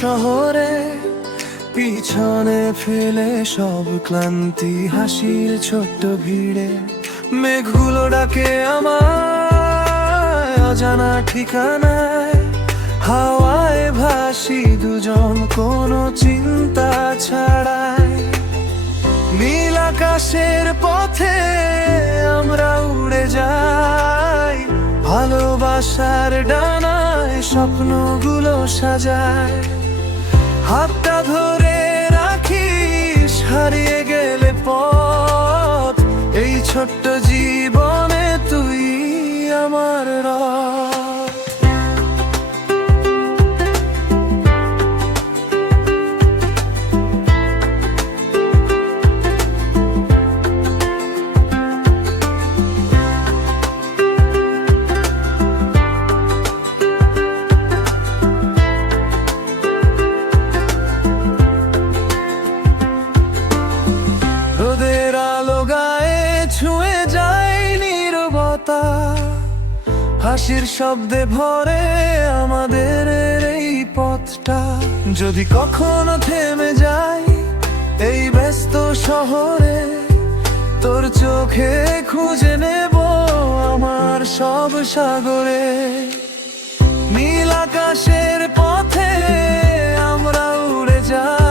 শহরে, পিছনে ফেলে সব ক্লান্তি হাসির ছোট্ট ভিড়ে। মেঘগুলো ডাকে আমায় অজানা ঠিকানায়, হাওয়ায় ভাসি দুজন কোনো চিন্তা ছাড়াই। নীল আকাশের পথে আমরা উড়ে যাই, ভালোবাসার ডানায় স্বপ্নগুলো সাজায়। হাতটা ধরে রাখিস, হারিয়ে গেলে পথ, এই ছোট্ট জীবনে তুই আমার রথ। রোদের আলো গায়ে ছুঁয়ে যায় নীরবতা, হাসির শব্দে ভরে আমাদের এই পথটা। যদি কখনো থেমে যাই এই ব্যস্ত শহরে, তোর চোখে খুঁজে নেব আমার সব সাগরে। নীল আকাশের পথে আমরা উড়ে যাই,